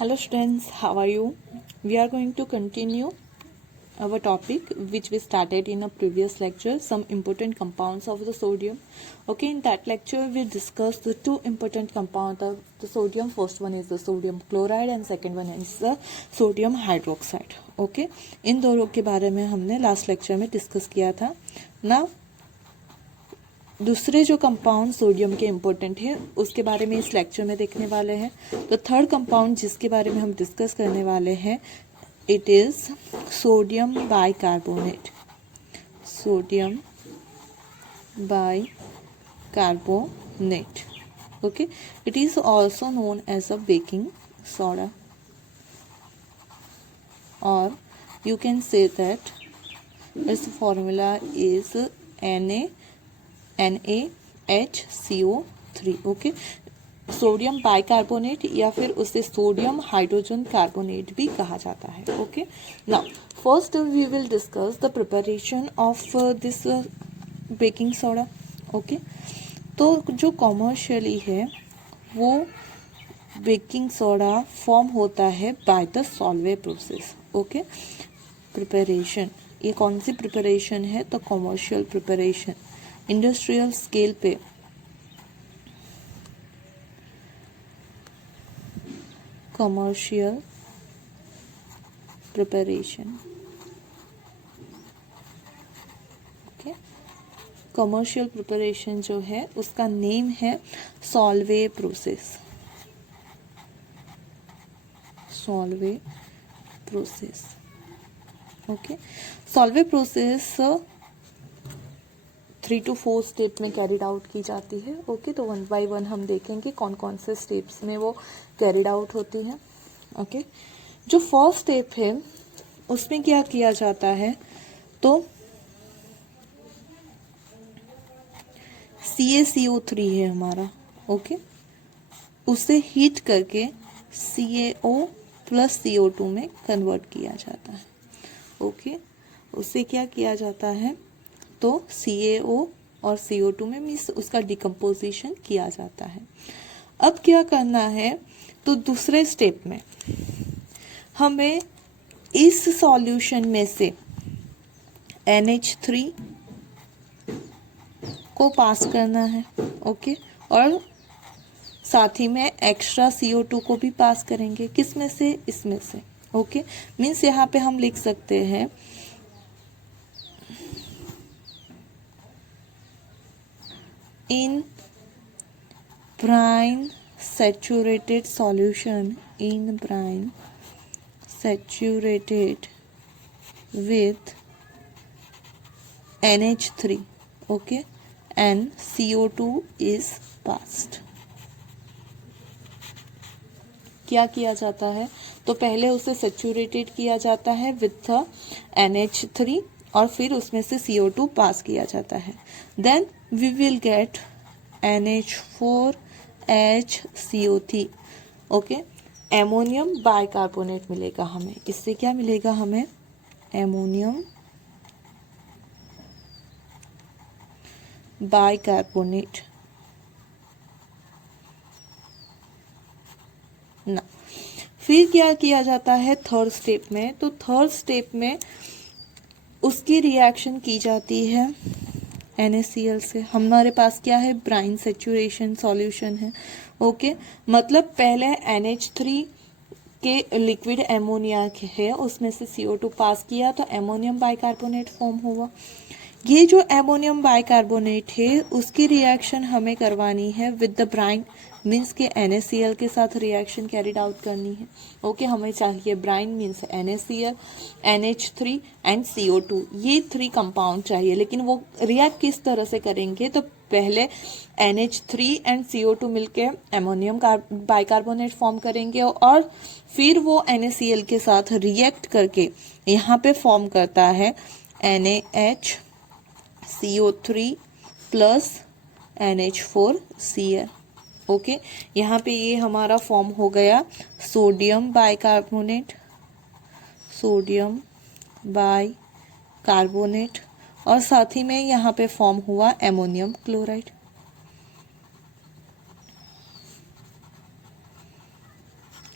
Hello students, how are you? We are going to continue our topic which we started in a previous lecture, some important compounds of the sodium. Okay, in that lecture we discussed the two important compounds of the sodium. First one is the sodium chloride and second one is the sodium hydroxide. Okay, इन दोनों के बारे में हमने last lecture में discuss किया था ना। दूसरे जो कंपाउंड सोडियम के इम्पोर्टेंट है उसके बारे में इस लेक्चर में देखने वाले हैं। तो थर्ड कंपाउंड जिसके बारे में हम डिस्कस करने वाले हैं it is sodium bicarbonate. Sodium bicarbonate, okay, it is also known as a baking soda और you can say that its formula is NaHCO3. Okay, sodium bicarbonate या फिर उसे सोडियम हाइड्रोजन कार्बोनेट भी कहा जाता है। Okay, now first we will discuss the preparation of this baking soda. Okay, तो जो कॉमर्शियली है वो बेकिंग सोडा फॉर्म होता है by the Solvay process. Okay, preparation, ये कौन सी प्रिपरेशन है? तो कॉमर्शियल प्रिपरेशन, इंडस्ट्रियल स्केल पे commercial preparation. Okay, commercial preparation जो है उसका नेम है Solvay process. Solvay process, okay, Solvay process 3 to 4 step में कैरिड आउट की जाती है। ओके, तो 1 by 1 हम देखेंगे कौन कौन से स्टेप्स में वो कैरिड आउट होती हैं। ओके, जो फर्स्ट स्टेप है उसमें क्या किया जाता है? तो CaCO3 है हमारा, ओके, उसे हीट करके CaO प्लस CO2 में कन्वर्ट किया जाता है। ओके, उससे क्या किया जाता है? तो CaO और CO2 में मीन्स उसका डिकम्पोजिशन किया जाता है। अब क्या करना है? तो दूसरे स्टेप में हमें इस सॉल्यूशन में से NH3 को पास करना है। ओके, और साथ ही में एक्स्ट्रा CO2 को भी पास करेंगे। किस में से? इसमें से। ओके, मीन्स यहाँ पे हम लिख सकते हैं in brine saturated solution, in brine saturated with NH3, okay, and CO2 is passed. क्या किया जाता है? तो पहले उसे सेचुरेटेड किया जाता है विथ NH3 और फिर उसमें से CO2 पास किया जाता है। Then we will get NH4HCO3, okay, ammonium bicarbonate मिलेगा हमें। इससे क्या मिलेगा हमें? एमोनियम बाइकार्बोनेट ना। फिर क्या किया जाता है थर्ड स्टेप में? तो थर्ड स्टेप में उसकी रिएक्शन की जाती है NaCl से। हमारे पास क्या है? ब्राइन सेचुरेशन सॉल्यूशन है। ओके, मतलब पहले NH3 के लिक्विड एमोनिया है उसमें से CO2 पास किया तो एमोनियम बाइकार्बोनेट फॉर्म हुआ। ये जो एमोनियम बाइकार्बोनेट है उसकी रिएक्शन हमें करवानी है विद द ब्राइन, मीन्स के NaCl के साथ रिएक्शन कैरिड आउट करनी है। ओके, हमें चाहिए Bryan means NaCl, NH3 and CO2, ये 3 कंपाउंड चाहिए। लेकिन वो रिएक्ट किस तरह से करेंगे? तो पहले NH3 एंड CO2 मिलके एमोनियम बाइकार्बोनेट फॉर्म करेंगे और फिर वो NaCl के साथ रिएक्ट करके यहाँ पे फॉर्म करता है NaHCO3 प्लस NH4Cl। ओके, यहाँ पे ये हमारा फॉर्म हो गया सोडियम बाइकार्बोनेट, सोडियम बाइकार्बोनेट और साथ ही में यहाँ पे फॉर्म हुआ ammonium chloride.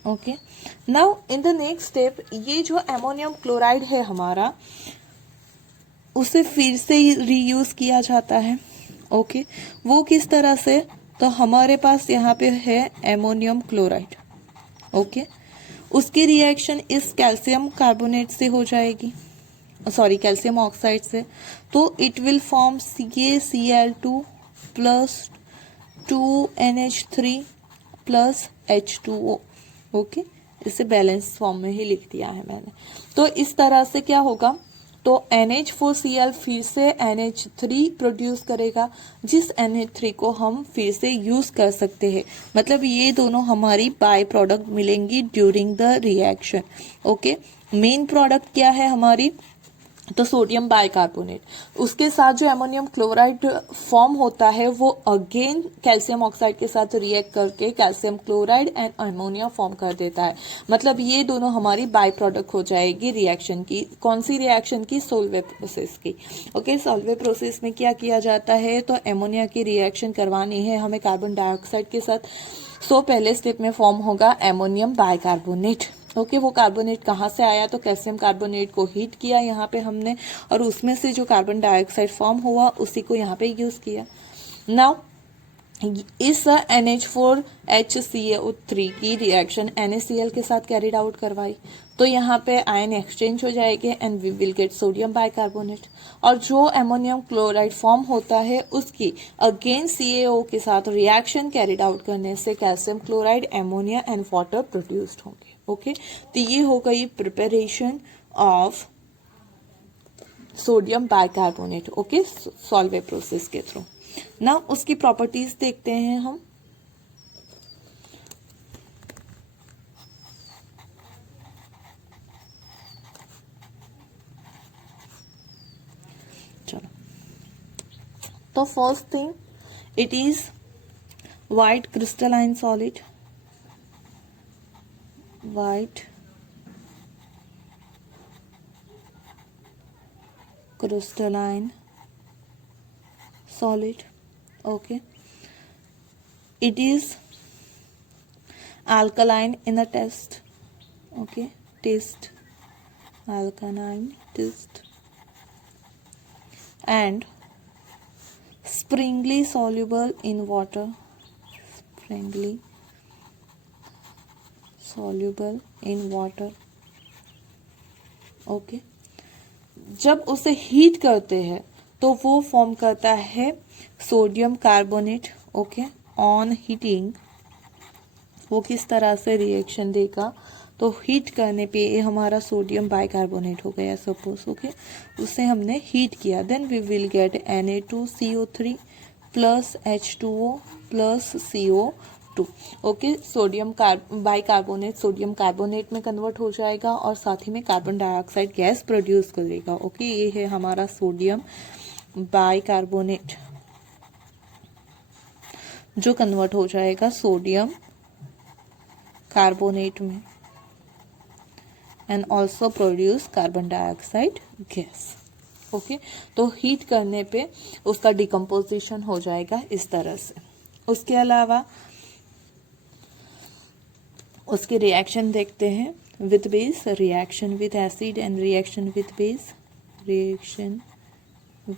Okay, now in the next step ये जो अमोनियम क्लोराइड है हमारा, उसे फिर से रीयूज किया जाता है। ओके, वो किस तरह से, तो हमारे पास यहाँ पे है अमोनियम क्लोराइड। ओके, उसकी रिएक्शन इस कैल्शियम कार्बोनेट से हो जाएगी, सॉरी कैल्शियम ऑक्साइड से, तो it will form CaCl2 plus 2NH3 plus H2O। Okay, इसे बैलेंस फॉर्म में ही लिख दिया है मैंने। तो इस तरह से क्या होगा, तो NH4Cl फिर से NH3 प्रोड्यूस करेगा, जिस NH3 को हम फिर से यूज कर सकते हैं। मतलब ये दोनों हमारी बाय प्रोडक्ट मिलेंगी during the reaction. Okay, main product क्या है हमारी, तो सोडियम बाइकार्बोनेट, उसके साथ जो अमोनियम क्लोराइड फॉर्म होता है वो अगेन कैल्शियम ऑक्साइड के साथ रिएक्ट करके calcium chloride and ammonia form कर देता है। मतलब ये दोनों हमारी बाय प्रोडक्ट हो जाएगी रिएक्शन की। कौन सी रिएक्शन की, सोल्वे प्रोसेस की। ओके, सोल्वे प्रोसेस में क्या किया जाता है, तो अमोनिया की रिएक्शन करवानी है हमें कार्बन डाइऑक्साइड के साथ। सो पहले स्टेप में फॉर्म होगा अमोनियम बाइकार्बोनेट। ओके, वो कार्बोनेट कहाँ से आया, तो कैल्शियम कार्बोनेट को हीट किया यहाँ पे हमने, और उसमें से जो कार्बन डाइऑक्साइड फॉर्म हुआ उसी को यहाँ पे यूज किया। नाउ इस NH4HCl3 की रिएक्शन NaCl के साथ कैरिड आउट करवाई, तो यहाँ पे आयन एक्सचेंज हो जाएंगे and we will get sodium bicarbonate. और जो अमोनियम क्लोराइड फॉर्म होता है उसकी अगेन CaO के साथ रिएक्शन कैरिड आउट करने से calcium chloride, ammonia and water produced होंगे। ओके, तो ये हो गई preparation of sodium bicarbonate. Okay, Solvay process के थ्रू। ना उसकी प्रॉपर्टीज देखते हैं हम। चलो, तो first thing, it is white crystalline solid, white crystalline solid. Okay, it is alkaline in a test. Okay, test alkaline test, and springly soluble in water, springly soluble in water. Okay, जब उसे heat करते हैं तो वो form करता है sodium carbonate. Okay, on heating वो किस तरह से रिएक्शन देगा, तो हीट करने पे ये हमारा सोडियम बाइकार्बोनेट हो गया सपोज। ओके, उसे हमने हीट किया, then we will get Na2CO3 plus H2O plus CO2। Okay, sodium bicarbonate sodium carbonate में कन्वर्ट हो जाएगा और साथ ही में कार्बन डाइऑक्साइड गैस प्रोड्यूस करेगा। ओके, ये है हमारा सोडियम बाइकार्बोनेट जो कन्वर्ट हो जाएगा सोडियम कार्बोनेट में and also produce carbon dioxide gas. Okay, तो हीट करने पे उसका डिकम्पोजिशन हो जाएगा इस तरह से। उसके अलावा उसके रिएक्शन देखते हैं with base, reaction with acid and reaction with base, reaction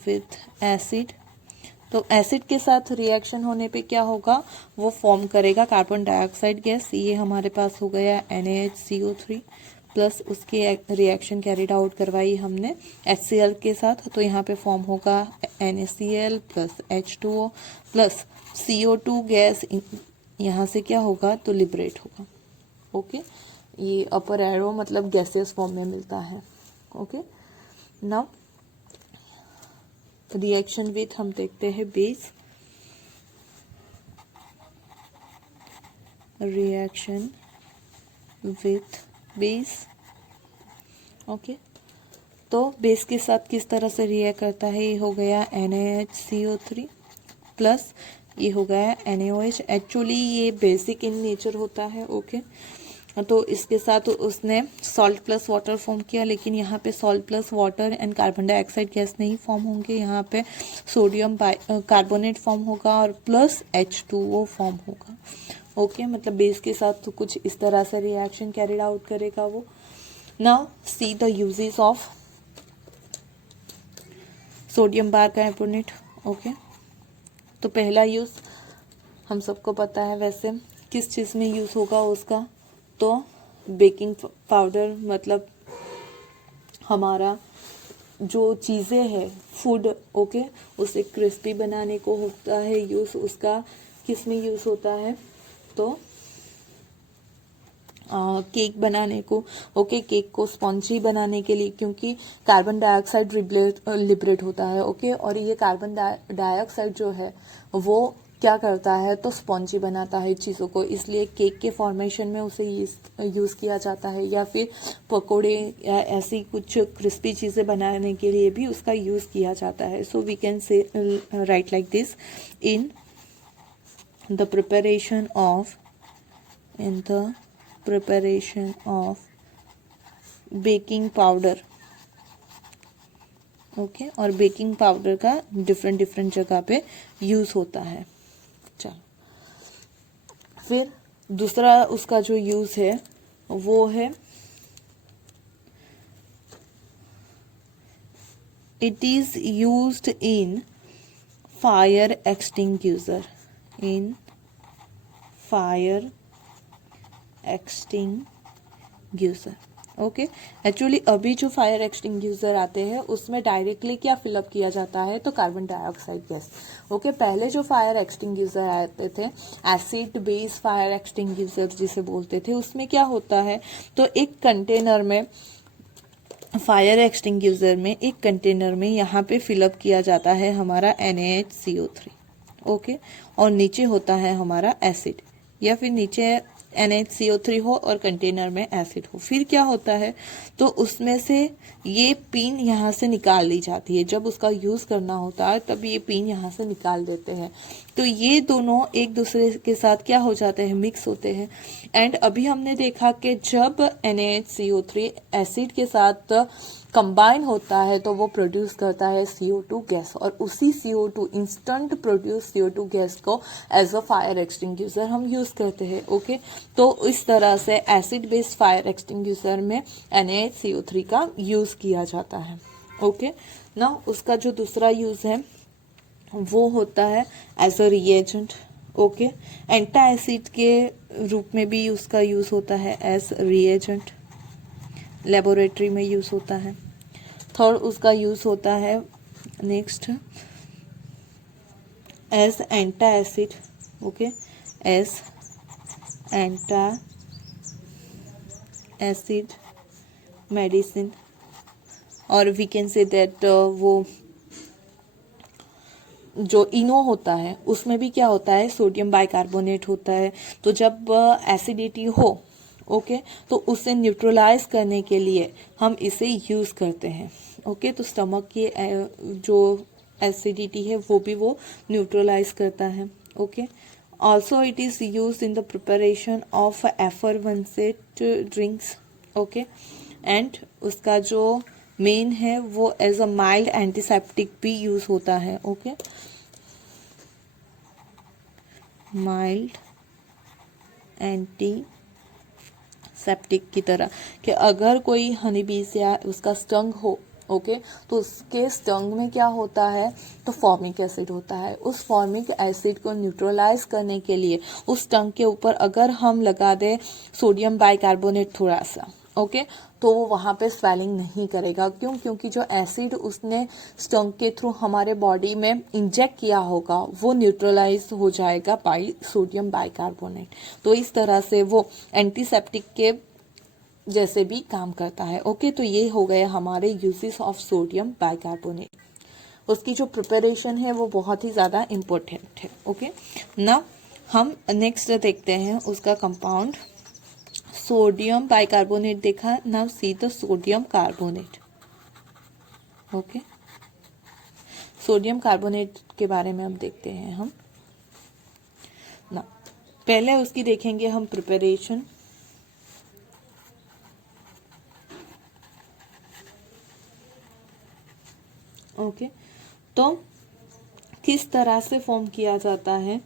with acid. तो एसिड के साथ रिएक्शन होने पे क्या होगा, वो फॉर्म करेगा कार्बन डाइऑक्साइड गैस। ये हमारे पास हो गया NaHCO3 प्लस उसके रिएक्शन कैरिड आउट करवाई हमने HCl के साथ, तो यहाँ पे फॉर्म होगा NaCl plus H2O plus CO2 gas. यहाँ से क्या होगा, तो लिबरेट होगा। ओके, ये अपर एरो मतलब गैसियस फॉर्म में मिलता है। ओके, नाउ रिएक्शन विथ हम देखते हैं base, reaction with base. Okay, तो बेस के साथ किस तरह से रिएक्ट करता है, ये हो गया NaHCO3 प्लस ये हो गया NaOH। एक्चुअली ये बेसिक इन नेचर होता है। ओके, तो इसके साथ उसने सॉल्ट प्लस वाटर फॉर्म किया, लेकिन यहाँ पे salt plus water and carbon dioxide gas नहीं फॉर्म होंगे, यहाँ पे सोडियम कार्बोनेट फॉर्म होगा और प्लस H2O फॉर्म होगा। ओके मतलब बेस के साथ तो कुछ इस तरह से रिएक्शन कैरिड आउट करेगा वो। Now see the uses of sodium bicarbonate. Okay तो पहला यूज हम सबको पता है वैसे किस चीज़ में यूज़ होगा उसका, तो बेकिंग पाउडर मतलब हमारा जो चीज़ें हैं फूड, ओके उसे क्रिस्पी बनाने को होता है यूज़, उसका किस में यूज़ होता है, तो केक बनाने को, ओके केक को स्पॉन्जी बनाने के लिए, क्योंकि कार्बन डाइऑक्साइड लिबरेट होता है, ओके और ये कार्बन डाइऑक्साइड जो है वो क्या करता है तो स्पॉन्जी बनाता है चीज़ों को, इसलिए केक के फॉर्मेशन में उसे यूज़ किया जाता है, या फिर पकोड़े या ऐसी कुछ क्रिस्पी चीज़ें बनाने के लिए भी उसका यूज़ किया जाता है। So we can say write like this, in the preparation of baking powder, okay और बेकिंग पाउडर का डिफरेंट जगह पे यूज़ होता है। चलो फिर दूसरा उसका जो यूज़ है वो है it is used in fire extinguisher, in fire extinguisher. Okay actually अभी जो फायर एक्सटिंग्यूशर आते हैं उसमें डायरेक्टली क्या फिलअप किया जाता है तो कार्बन डाइऑक्साइड गैस। ओके पहले जो फायर एक्सटिंग्यूशर आते थे एसिड बेस फायर एक्सटिंग्यूशर जिसे बोलते थे, उसमें क्या होता है तो एक कंटेनर में, फायर एक्सटिंग्यूशर में एक कंटेनर में यहाँ पे फिलअप किया जाता है हमारा NaHCO3, ओके और नीचे होता है हमारा एसिड, या फिर नीचे NaHCO3 हो और कंटेनर में एसिड हो। फिर क्या होता है तो उसमें से ये पिन यहाँ से निकाल ली जाती है, जब उसका यूज़ करना होता है तब ये पिन यहाँ से निकाल देते हैं, तो ये दोनों एक दूसरे के साथ क्या हो जाते हैं मिक्स होते हैं। एंड अभी हमने देखा कि जब NaHCO3 एसिड के साथ कंबाइन होता है तो वो प्रोड्यूस करता है CO2 गैस, और उसी CO2 instant produce CO2 gas को एज अ फायर एक्सटिंग्यूशर हम यूज़ करते हैं। ओके तो इस तरह से एसिड बेस्ड फायर एक्सटिंग्यूशर में NaHCO3 का यूज़ किया जाता है। ओके ना उसका जो दूसरा यूज़ है वो होता है as a reagent, okay antacid के रूप में भी उसका यूज़ होता है एज रिएजेंट, लेबोरेटरी में यूज़ होता है। थर्ड उसका यूज़ होता है next as antacid, okay as antacid medicine, और वी कैन से दैट वो जो इनो होता है उसमें भी क्या होता है सोडियम बाइकार्बोनेट होता है, तो जब एसिडिटी हो ओके तो उसे न्यूट्रलाइज करने के लिए हम इसे यूज़ करते हैं। ओके तो स्टमक की जो एसिडिटी है वो भी वो न्यूट्रलाइज करता है। Okay also it is use in the preparation of effervescent drinks, okay and उसका जो मेन है वो एज अ माइल्ड एंटीसेप्टिक भी यूज होता है। ओके माइल्ड एंटीसेप्टिक की तरह कि अगर कोई हनी बीज या उसका स्टंग हो ओके तो उसके स्टंग में क्या होता है तो फॉर्मिक एसिड होता है, उस फॉर्मिक एसिड को न्यूट्रलाइज करने के लिए उस स्टंग के ऊपर अगर हम लगा दें सोडियम बाइकार्बोनेट थोड़ा सा ओके तो वो वहाँ पे स्वेलिंग नहीं करेगा। क्यों? क्योंकि जो एसिड उसने स्टंग के थ्रू हमारे बॉडी में इंजेक्ट किया होगा वो न्यूट्रलाइज हो जाएगा बाई सोडियम बाइकार्बोनेट, तो इस तरह से वो एंटीसेप्टिक के जैसे भी काम करता है। ओके तो ये हो गए हमारे यूजेस ऑफ सोडियम बाइकार्बोनेट। उसकी जो प्रिपरेशन है वो बहुत ही ज़्यादा इम्पोर्टेंट है। ओके ना हम नेक्स्ट देखते हैं उसका कंपाउंड सोडियम बाइकार्बोनेट देखा, now see the sodium carbonate. Okay sodium carbonate के बारे में अब देखते हैं हम ना, पहले उसकी देखेंगे हम प्रिपरेशन। ओके तो किस तरह से फॉर्म किया जाता है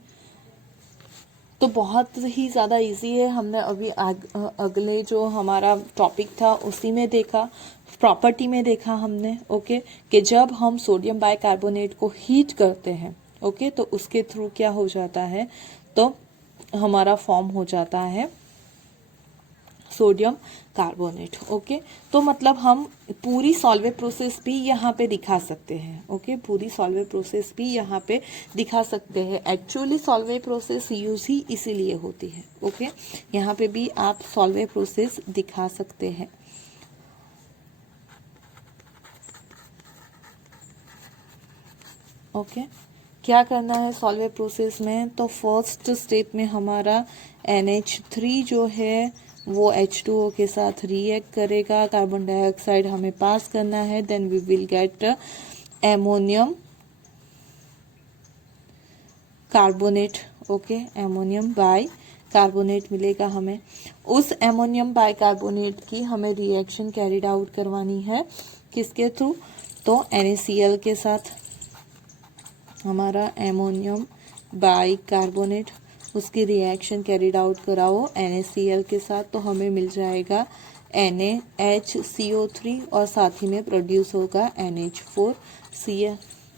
तो बहुत ही ज़्यादा इजी है। हमने अभी अगले जो हमारा टॉपिक था उसी में देखा, प्रॉपर्टी में देखा हमने, ओके, कि जब हम सोडियम बाइकार्बोनेट को हीट करते हैं, ओके, तो उसके थ्रू क्या हो जाता है, तो हमारा फॉर्म हो जाता है सोडियम कार्बोनेट, ओके। तो मतलब हम पूरी सॉल्वे प्रोसेस भी यहाँ पे दिखा सकते हैं, ओके, पूरी सॉल्वे प्रोसेस भी यहाँ पे दिखा सकते हैं। एक्चुअली सॉल्वे प्रोसेस यूज ही इसीलिए होती है, ओके। यहाँ पे भी आप सॉल्वे प्रोसेस दिखा सकते हैं, ओके। क्या करना है सॉल्वे प्रोसेस में, तो फर्स्ट स्टेप में हमारा NH3 जो है वो H2O के साथ रिएक्ट करेगा, कार्बन डाइऑक्साइड हमें पास करना है, then we will get ammonium carbonate, okay, ammonium bicarbonate मिलेगा हमें। उस एमोनियम बाई कार्बोनेट की हमें रिएक्शन कैरिड आउट करवानी है, किसके थ्रू, तो NaCl के साथ। हमारा एमोनियम बाई कार्बोनेट, उसकी रिएक्शन कैरिड आउट कराओ NaCl के साथ, तो हमें मिल जाएगा NaHCO3 और साथ ही में प्रोड्यूस होगा NH4Cl,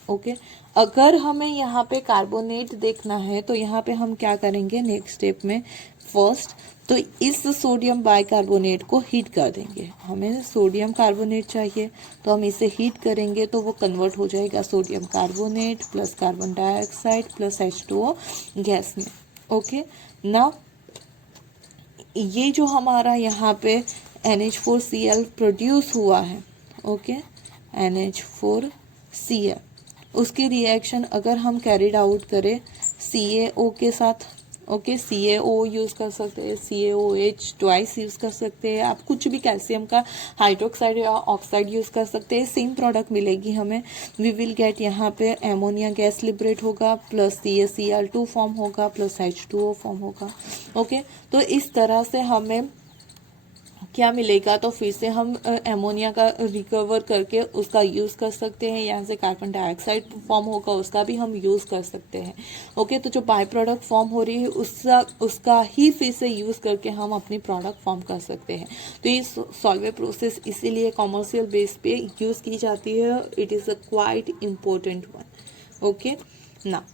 ओके। अगर हमें यहाँ पे कार्बोनेट देखना है तो यहाँ पे हम क्या करेंगे नेक्स्ट स्टेप में, फर्स्ट तो इस सोडियम बाइकार्बोनेट को हीट कर देंगे। हमें सोडियम कार्बोनेट चाहिए तो हम इसे हीट करेंगे तो वो कन्वर्ट हो जाएगा sodium carbonate plus carbon dioxide plus H2O gas में, ओके। नाउ ये जो हमारा यहाँ पे NH4Cl प्रोड्यूस हुआ है, ओके, NH4Cl, उसकी रिएक्शन अगर हम कैरिड आउट करें CaO के साथ, ओके, CaO यूज़ कर सकते हैं, CaOH ट्वाइस यूज़ कर सकते हैं, आप कुछ भी कैल्शियम का हाइड्रोक्साइड या ऑक्साइड यूज़ कर सकते हैं, सेम प्रोडक्ट मिलेगी हमें। वी विल गेट यहाँ पे एमोनिया गैस लिबरेट होगा प्लस CaCl2 फॉर्म होगा प्लस H2O फॉर्म होगा, ओके। तो इस तरह से हमें क्या मिलेगा, तो फिर से हम एमोनिया का रिकवर करके उसका यूज़ कर सकते हैं, यहाँ से कार्बन डाइऑक्साइड फॉर्म होगा उसका भी हम यूज़ कर सकते हैं, ओके। तो जो बाय प्रोडक्ट फॉर्म हो रही है उसका ही फिर से यूज़ करके हम अपनी प्रोडक्ट फॉर्म कर सकते हैं। तो ये सॉल्वे प्रोसेस इसीलिए कॉमर्शियल बेस पे यूज़ की जाती है, it is a quite important one, okay ना।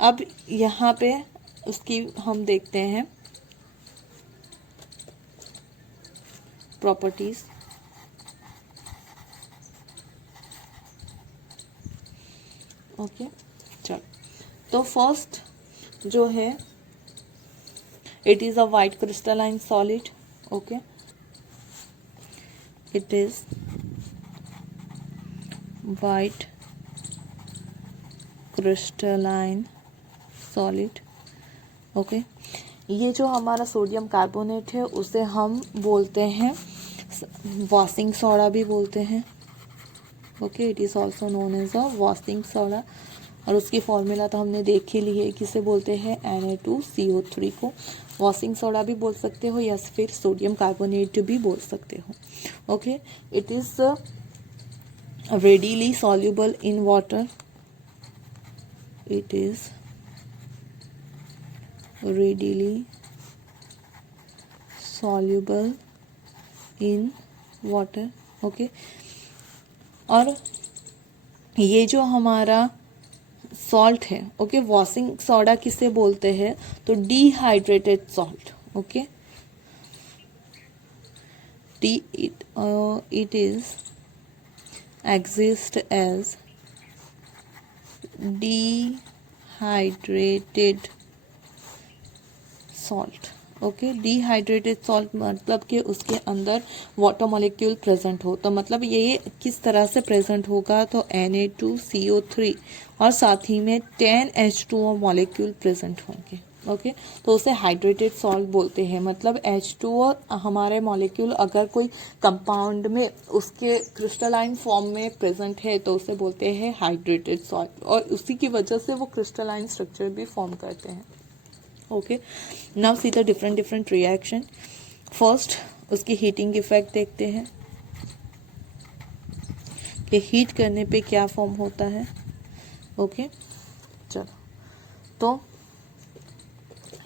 अब यहाँ पे उसकी हम देखते हैं प्रॉपर्टीज, ओके। चलो, तो फर्स्ट जो है it is a white crystalline solid, okay, it is white crystalline solid, okay. ये जो हमारा सोडियम कार्बोनेट है उसे हम बोलते हैं वॉशिंग सोडा भी बोलते हैं, okay, it is also known as a washing soda. और उसकी फॉर्मूला तो हमने देख ही ली है, किसे बोलते हैं Na2CO3 को वॉशिंग सोडा भी बोल सकते हो या फिर सोडियम कार्बोनेट भी बोल सकते हो, okay. It is readily soluble in water, it is readily soluble in water, okay. और ये जो हमारा सॉल्ट है, ओके, वॉशिंग सोडा किसे बोलते हैं, तो dehydrated salt, okay, it is exist as dehydrated salt, okay. Dehydrated salt मतलब कि उसके अंदर वाटर मॉलिक्यूल प्रेजेंट हो, तो मतलब ये किस तरह से प्रेजेंट होगा, तो Na2CO3 और साथ ही में 10H2O मॉलिक्यूल प्रेजेंट होंगे, ओके। तो उसे हाइड्रेटेड सॉल्ट बोलते हैं। मतलब H2O हमारे मॉलिक्यूल अगर कोई कंपाउंड में उसके क्रिस्टलाइन फॉर्म में प्रेजेंट है तो उसे बोलते हैं हाइड्रेटेड सॉल्ट, और उसी की वजह से वो क्रिस्टलाइन स्ट्रक्चर भी फॉर्म करते हैं, okay. Now see the different reaction. First उसकी हीटिंग इफेक्ट देखते हैं कि हीट करने पे क्या फॉर्म होता है, ओके। तो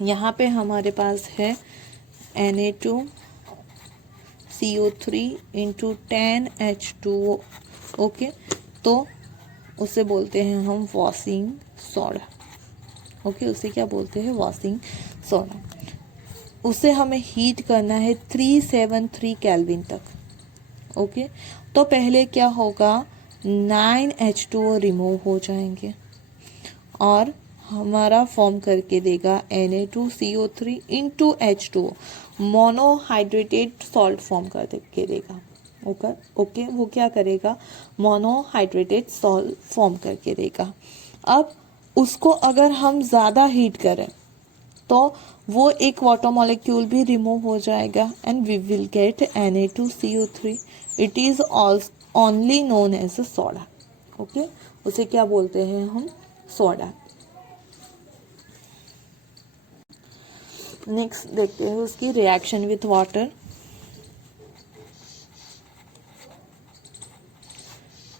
यहाँ पे हमारे पास है Na2CO3 इंटू 10H2O। ओके, तो उसे बोलते हैं हम वॉशिंग सोडा। ओके, उसे क्या बोलते हैं? Washing soda. उसे हमें हीट करना है 373 केल्विन तक। ओके, तो पहले क्या होगा, 9H2O रिमूव हो जाएंगे और हमारा फॉर्म करके देगा Na2CO3 into H2O, मोनोहाइड्रेटेड salt form करके देगा। ओके, वो क्या करेगा? मोनोहाइड्रेटेड सॉल्ट फॉर्म करके देगा। अब उसको अगर हम ज़्यादा हीट करें तो वो एक वाटर मॉलिक्यूल भी रिमूव हो जाएगा and we will get Na2CO3। It is only known as a soda. Okay, उसे क्या बोलते हैं हम? सोडा। नेक्स्ट देखते हैं उसकी reaction with water.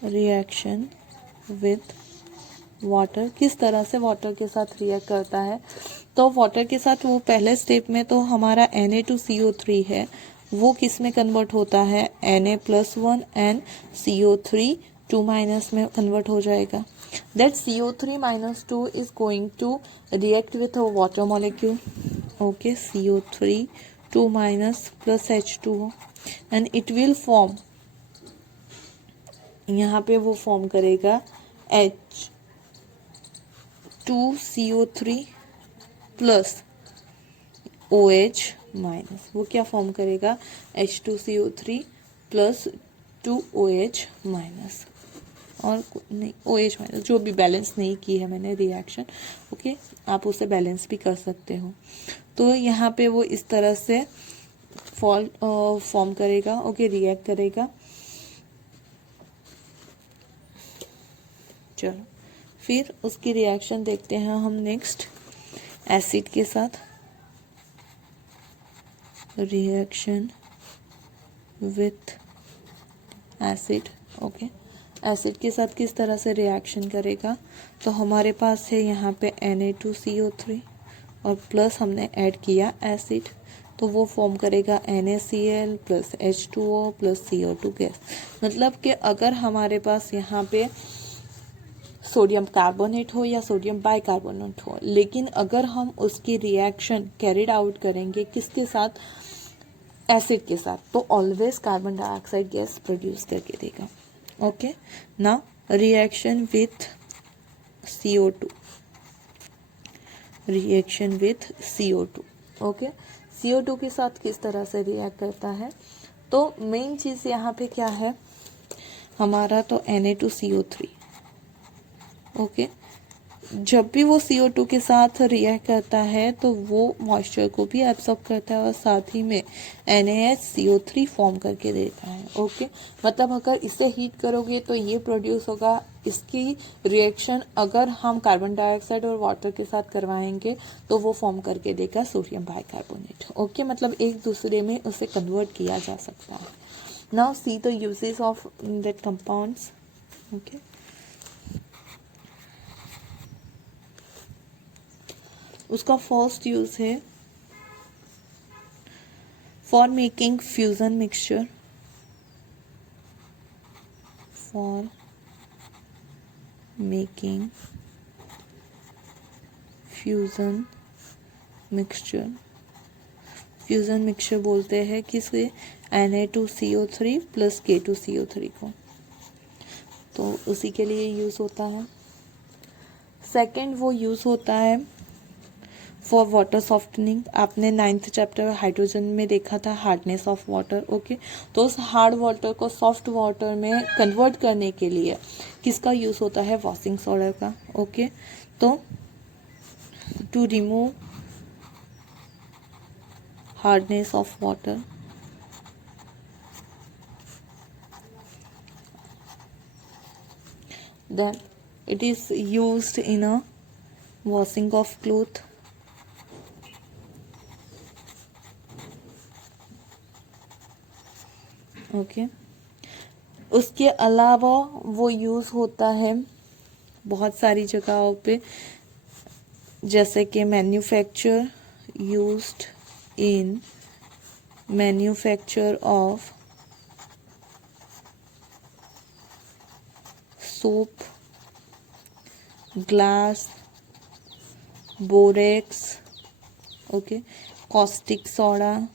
Reaction with water, किस तरह से वाटर के साथ रिएक्ट करता है? तो वाटर के साथ वो पहले स्टेप में तो हमारा Na2CO3 है, वो किस में कन्वर्ट होता है? Na+1 एंड CO3 2- में कन्वर्ट हो जाएगा। That CO3-2 is going to react with a water molecule. Okay, CO3 2- plus H2O and it will form, यहाँ पे वो फॉर्म करेगा H2CO3 प्लस OH-। वो क्या फॉर्म करेगा? H2CO3 प्लस 2OH-, और नहीं OH-, जो भी बैलेंस नहीं की है मैंने रिएक्शन। ओके, आप उसे बैलेंस भी कर सकते हो। तो यहाँ पे वो इस तरह से फॉर्म करेगा। ओके, रिएक्ट करेगा। चलो फिर उसकी रिएक्शन देखते हैं हम नेक्स्ट एसिड के साथ। Reaction with acid. Okay, acid के साथ किस तरह से रिएक्शन करेगा? तो हमारे पास है यहाँ पे Na2CO3 और प्लस हमने ऐड किया एसिड, तो वो फॉर्म करेगा NaCl plus H2O plus CO2 gas. मतलब कि अगर हमारे पास यहाँ पे सोडियम कार्बोनेट हो या सोडियम बाइकार्बोनेट हो, लेकिन अगर हम उसकी रिएक्शन कैरिड आउट करेंगे किसके साथ? एसिड के साथ, तो always carbon dioxide gas produce करके देगा। Okay, now reaction with CO2। Reaction with CO2। Okay, CO2 के साथ किस तरह से रिएक्ट करता है? तो मेन चीज़ यहाँ पे क्या है हमारा? तो Na2CO3। ओके, जब भी वो CO2 के साथ रिएक्ट करता है तो वो मॉइस्चर को भी एब्सॉर्ब करता है और साथ ही में NaHCO3 फॉर्म करके देता है। ओके, मतलब अगर इसे हीट करोगे तो ये प्रोड्यूस होगा। इसकी रिएक्शन अगर हम कार्बन डाइऑक्साइड और वाटर के साथ करवाएंगे तो वो फॉर्म करके देगा सोडियम बाइकार्बोनेट। ओके, मतलब एक दूसरे में उसे कन्वर्ट किया जा सकता है। Now see the uses of that compounds. Okay, उसका फर्स्ट यूज है for making fusion mixture. For making fusion mixture. Fusion mixture बोलते हैं किसे? Na2CO3 प्लस K2CO3 को, तो उसी के लिए यूज होता है। सेकेंड वो यूज होता है फॉर वाटर सॉफ्टनिंग। आपने 9th चैप्टर हाइड्रोजन में देखा था हार्डनेस ऑफ वाटर। ओके, तो उस हार्ड वाटर को सॉफ्ट वाटर में कन्वर्ट करने के लिए किसका यूज होता है? वॉशिंग सोडा का। ओके, तो to remove hardness of water, then it is used in a washing of cloth। Okay, उसके अलावा वो यूज़ होता है बहुत सारी जगहों पे जैसे कि manufacture, used in manufacture of soap, glass, borax, okay, caustic soda,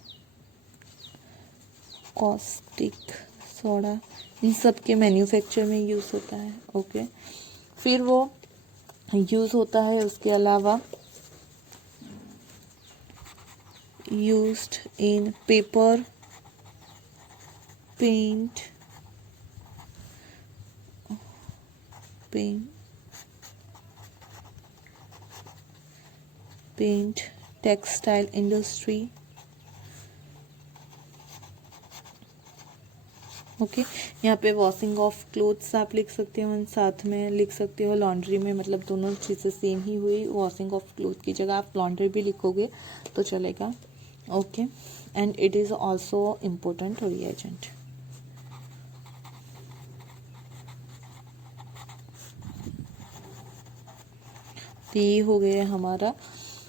इन सब के मैन्युफैक्चर में यूज़ होता है, ओके। फिर वो यूज़ होता है उसके अलावा used in paper, paint, textile industry, okay. यहाँ पे वॉशिंग ऑफ क्लोथ्स आप लिख सकते हो, साथ में लिख सकते हो लॉन्ड्री में, मतलब दोनों चीज़ें सेम ही हुई। वॉशिंग ऑफ क्लोथ की जगह आप लॉन्ड्री भी लिखोगे तो चलेगा, okay. And it is also important reagent. तो ये हो गया हमारा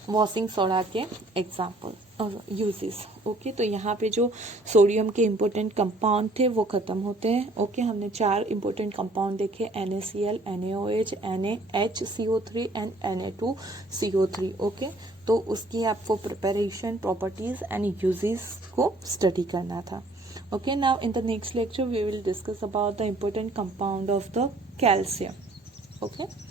वॉशिंग सोडा के एग्जाम्पल और यूजेस, ओके। तो यहाँ पे जो सोडियम के इम्पोर्टेंट कंपाउंड थे वो ख़त्म होते हैं, ओके। हमने 4 इम्पोर्टेंट कंपाउंड देखे, NaCl, NaOH, NaHCO3 and Na2CO3, okay. तो उसकी आपको प्रिपरेशन, प्रॉपर्टीज़ एंड यूजेस को स्टडी करना था, okay. Now in the next lecture we will discuss about the important compound of the calcium, okay.